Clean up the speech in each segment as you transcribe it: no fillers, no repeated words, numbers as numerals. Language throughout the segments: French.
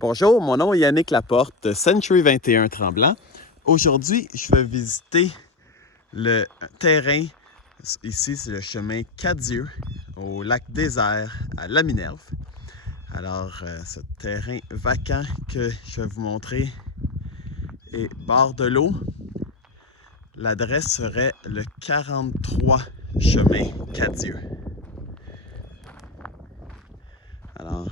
Bonjour, mon nom est Yannick Laporte de Century 21 Tremblant. Aujourd'hui, je vais visiter le terrain. Ici, c'est le chemin Cadieux au lac Désert à La Minerve. Alors, ce terrain vacant que je vais vous montrer est bord de l'eau. L'adresse serait le 43 chemin Cadieux. Alors,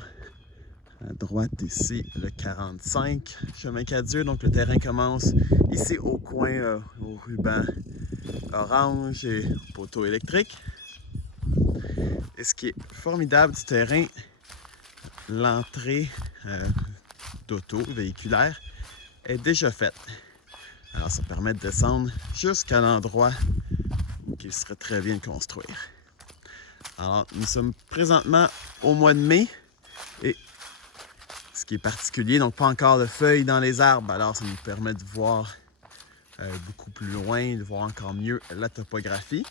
à droite ici, le 45 chemin Cadieux. Donc le terrain commence ici au coin, au ruban orange et au poteau électrique. Et ce qui est formidable du terrain, l'entrée d'auto véhiculaire est déjà faite. Alors ça permet de descendre jusqu'à l'endroit où il serait très bien de construire. Alors nous sommes présentement au mois de mai et ce qui est particulier, donc pas encore de feuilles dans les arbres, alors ça nous permet de voir beaucoup plus loin, de voir encore mieux la topographie.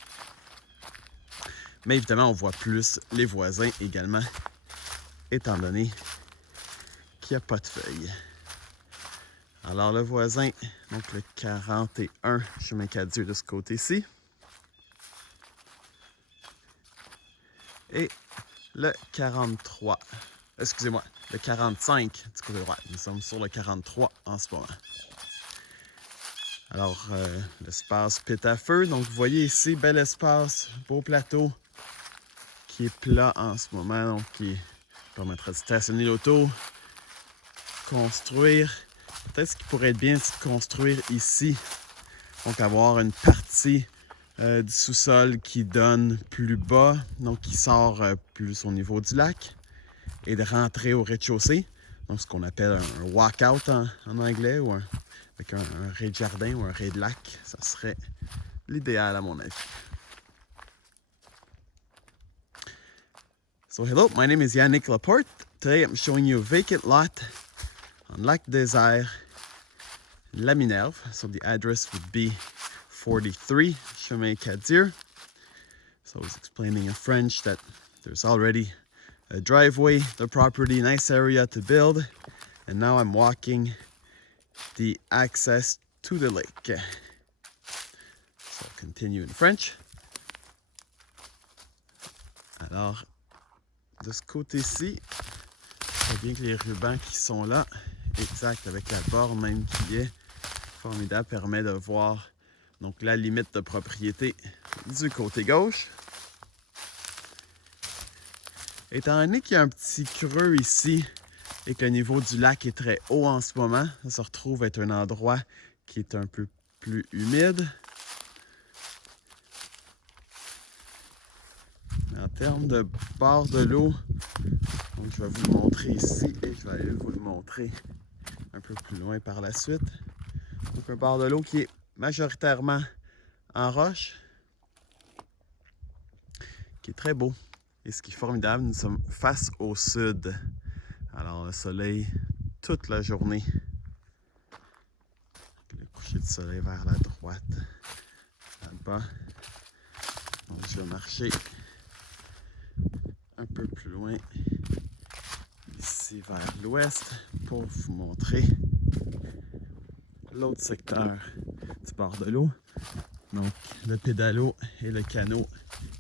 Mais évidemment, on voit plus les voisins également, étant donné qu'il n'y a pas de feuilles. Alors le voisin, donc le 41 chemin Cadieux de ce côté-ci. Et le 43, excusez-moi, le 45 du côté droit. Nous sommes sur le 43 en ce moment. Alors, l'espace pit à feu. Donc, vous voyez ici, bel espace, beau plateau qui est plat en ce moment. Donc, qui permettra de stationner l'auto, construire. Peut-être ce qui pourrait être bien, c'est de construire ici. Donc, avoir une partie du sous-sol qui donne plus bas, donc qui sort plus au niveau du lac, et de rentrer au rez-de-chaussée. Donc, ce qu'on appelle un walkout en anglais, ou avec un raid de jardin ou un raid de lac, ça serait l'idéal à mon avis. So hello, my name is Yannick Laporte. Today I'm showing you a vacant lot on Lac Désert, La Minerve. So the address would be 43 Chemin Cadieux. So I was explaining in French that there's already a driveway, the property, nice area to build. And now I'm walking the access to the lake. So I'll continue in French. Alors, de ce côté-ci, on voit bien que les rubans qui sont là, exact, avec la borne même qui est formidable, permet de voir donc la limite de propriété du côté gauche. Étant donné qu'il y a un petit creux ici et que le niveau du lac est très haut en ce moment, ça se retrouve être un endroit qui est un peu plus humide. En termes de bord de l'eau, donc je vais vous le montrer ici et je vais aller vous le montrer un peu plus loin par la suite. Donc un bord de l'eau qui est majoritairement en roche, qui est très beau. Et ce qui est formidable, nous sommes face au sud. Alors le soleil toute la journée. Le coucher du soleil vers la droite, là-bas. Donc je vais marcher un peu plus loin, ici vers l'ouest, pour vous montrer l'autre secteur du bord de l'eau. Donc le pédalo et le canot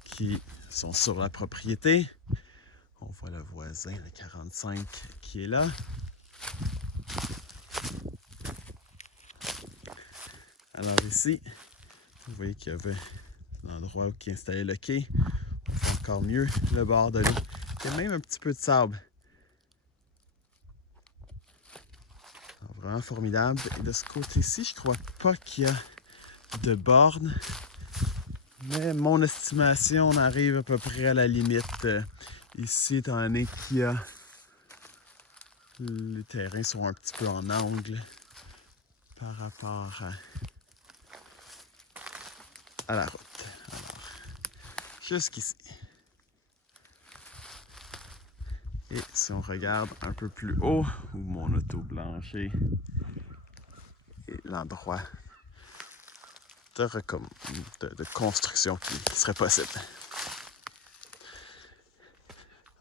qui sont sur la propriété. On voit le voisin, le 45, qui est là. Alors ici, vous voyez qu'il y avait l'endroit où qui installait le quai. On voit encore mieux le bord de l'eau. Il y a même un petit peu de sable. Alors, vraiment formidable. Et de ce côté-ci, je crois pas qu'il y a de borne. Mais mon estimation, on arrive à peu près à la limite. Ici, étant donné qu'il y a... Les terrains sont un petit peu en angle par rapport à la route. Alors, jusqu'ici. Et si on regarde un peu plus haut, où mon auto blanche est l'endroit de construction qui serait possible.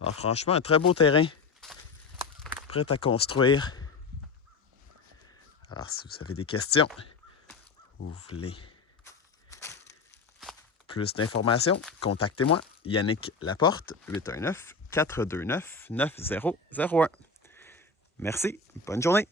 Alors franchement, un très beau terrain. prête à construire. Alors, si vous avez des questions ou vous voulez plus d'informations, contactez-moi, Yannick Laporte, 819-429-9001. Merci, bonne journée!